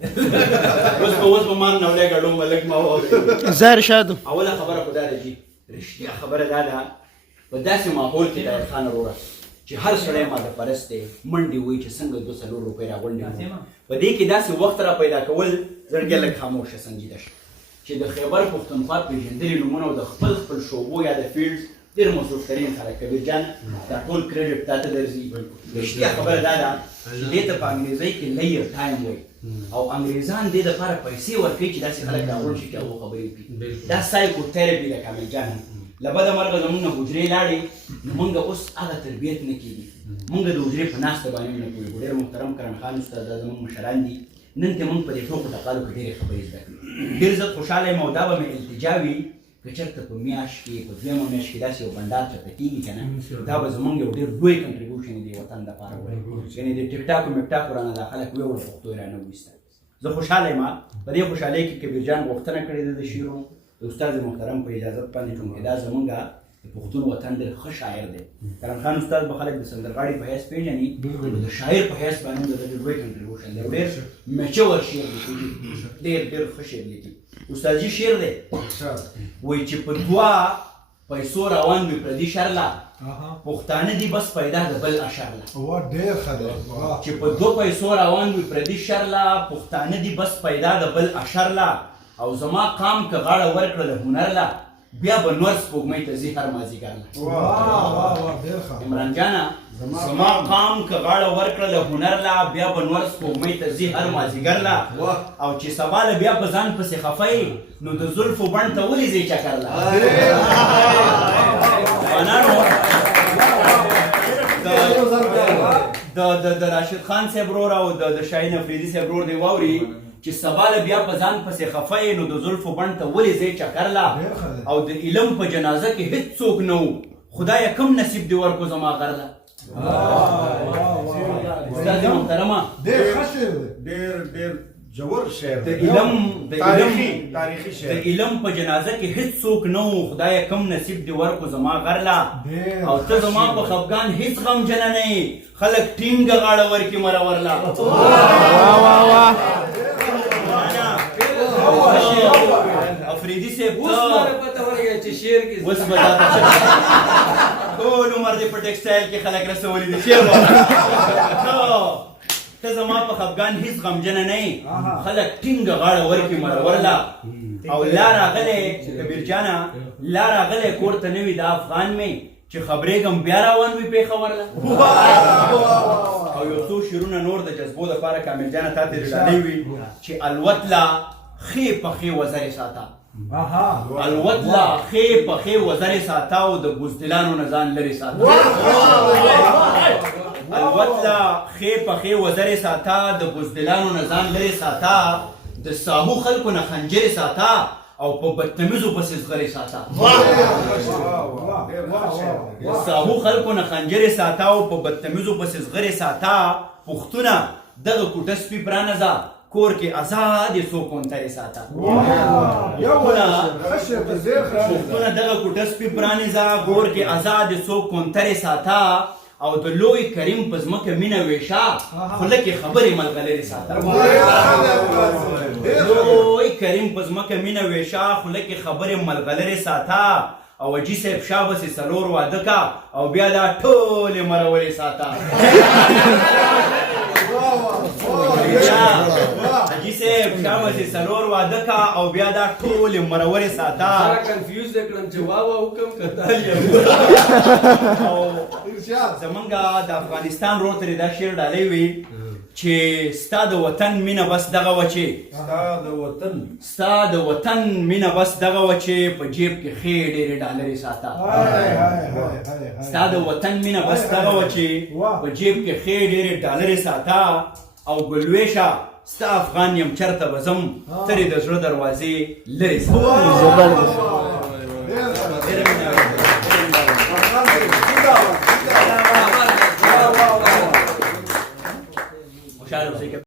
اوس په مان نو لګړو ملک ما وره زه ارشاد اوله خبره خدای راځي رښتیا خبره ده په داسې ماحول کې د خان وروره چې هر سړی ماده پرست دی منډې وایي چې څنګه 200 روپۍ راغونډې په دې کې داسې وخت را پیدا کول زړګی لږ خاموشه سنجیده شي چې د خیبر پښتونخوا پېژندلي نومونه او د خپل شعبو یا د فیلډز ډېر مصروف ترین خلک کبیر جان دا ټول کریډټ تا ته درځي رښتیا خبره دا ده چې دې ته په انګریزۍ کې لیئر ټایم وایي او انګریزان دې دپاره پیسې ورکوي چې داسې خلک راغونډ شي چې هغو خبرې وکړي دا سایکو تھراپي ده کامل جان له بده مرغه زمونږ نه حجرې لاړې نو مونږ اوس هغه تربیت نه کېږي مونږ د حجرې په ناسته باندې نه پوهېږو ډېر محترم کرم خان استاد دا زمونږ مشران دي نن ته مونږ په دې ټوکو ټقالو کې ډېرې خبرې زده کړي ډېر زیات خوشحاله یم او دا به مې التجا وي که چېرته په میاشت کې په دویمه میاشت کې داسې یو بنډار چېرته کېږي که نه دا به زمونږ یو ډېر لوی کنټریبیوشن د وطن دپاره وایي یعنې د ټیک ټاک او میک ټاک رانه دا خلک ویوړ پښتو یې رانه وویسته زه خوشحاله یم په دې خوشحالۍ کې کبیر جان غوښتنه کړې ده د شعرو د استاد محترم په اجازت باندې چونکې دا زمونږ د پښتون وطن ډېر ښه شاعر دی کرم خان استاد به خلک د سندرغاړي په حیث پېژني د شاعر په حیث باندې د ډېر لوی کنټریبیوشن دی ډېر میچور شعر لیکي ډېر ښه شعر لیکي استادجي شعر دی وایي چې په 2 پیسو روان وي پردي شرله پښتانه دي بس پیدا د بل اشرله چې په 2 پیسو روان وي پردي شرله پښتانه دي بس پیدا د بل اشرله او زما قام که غاړه ورکړه د هنرله بیا به نور سپوږمۍ ته ځي هر مازدیګرله عمران جانه زما قام که غاړه ورکړه د هنرله بیا به نور سپوږمۍ ته ځي هر مازدیګرله او چې سبا له بیا په ځان پسې خفه نو د زلفو بڼ ته ولې ځې چکرله افغانانو د راشد خان صاحب ورور او د شاهین افریدي صاحب ورور دی واوري چې سبا له بیا په ځان پسې خفه نو د زلفو بڼ ته ولې ځې چکرله او د علم په جنازه کې هېڅ څوک نه و خدایه کم نصیب دې ورکو زما غرله استاد محترمه ډېر ښه شعر دی ډېر جوور شعر د علم په جنازه کې هېڅ څوک نه و خدایه کم نصیب دې ورکو زما غرله او ته زما په خفګان هېڅ غمجنه نه یې خلک ټینګه غاړه ورکي مرورله افریدي صاحب اوس به دا ټول عمر دې په ټیکسټایل کې خلک رسولي دي شعر ته زما په خفګان هېڅ غمجنه نه یې خلک ټینګه غاړه ورکي مرورله او لا راغلی کبیر جانه لا راغلی کور ته نه وي د افغان مې چې خبرېږم بیا روان وي پېښورله او یو څو شعرونه نور د جذبو دپاره کامل جانه تا ته ډالۍ وي چې الوت لا خې په خې وزرې ساته الوت لا خې په خې وزرې ساته او د بزدلانو نه ځان لرې ساته الوت لا خې په خې وزرې ساته د بزدلانو نه ځان لرې ساته د ساهو خلکو نه خنجرې ساته او په بدتمیزو پسې زغرې ساته د ساهو خلکو نه خنجرې ساته او په بدتمیزو پسې زغرې ساته پښتونه دغه کوټه سپي پرانځه کور کې آزاد یې څو کونترې ساته پښتونه دغه کوټه سپي پرانځه کور کې آزاد یې څو کونترې ساته او د لوی کریم په ځمکه مینه ویشه خوله کې خبرې ملغلرې ساته لوی کریم په ځمکه مینه ویشه خوله کې خبرې ملغلرې ساته او حاجي صاحب شا بسې 4 واده کا او بیا دا ټولې مرورې ساته حاجي صاحب شا بسې 4 واده کا او بیا دا ټولې مرورې ساته کنفیوز کړم چې واوا حکم کتا او زمونږ د افغانستان ورور ته دا شعر ډالۍ وي چې ستا د وطن مینه بس دغه وه چې ستا د وطن مینه بس دغه وه چې په جیب کې ښې ډېرې ډالرې ساته ستا د وطن مینه بس دغه وه چې په جیب کې ښې ډېرې ډالرې ساته او ګلویشه ستا افغان یم چرته به ځم ترې د زړه دروازې لرې ساته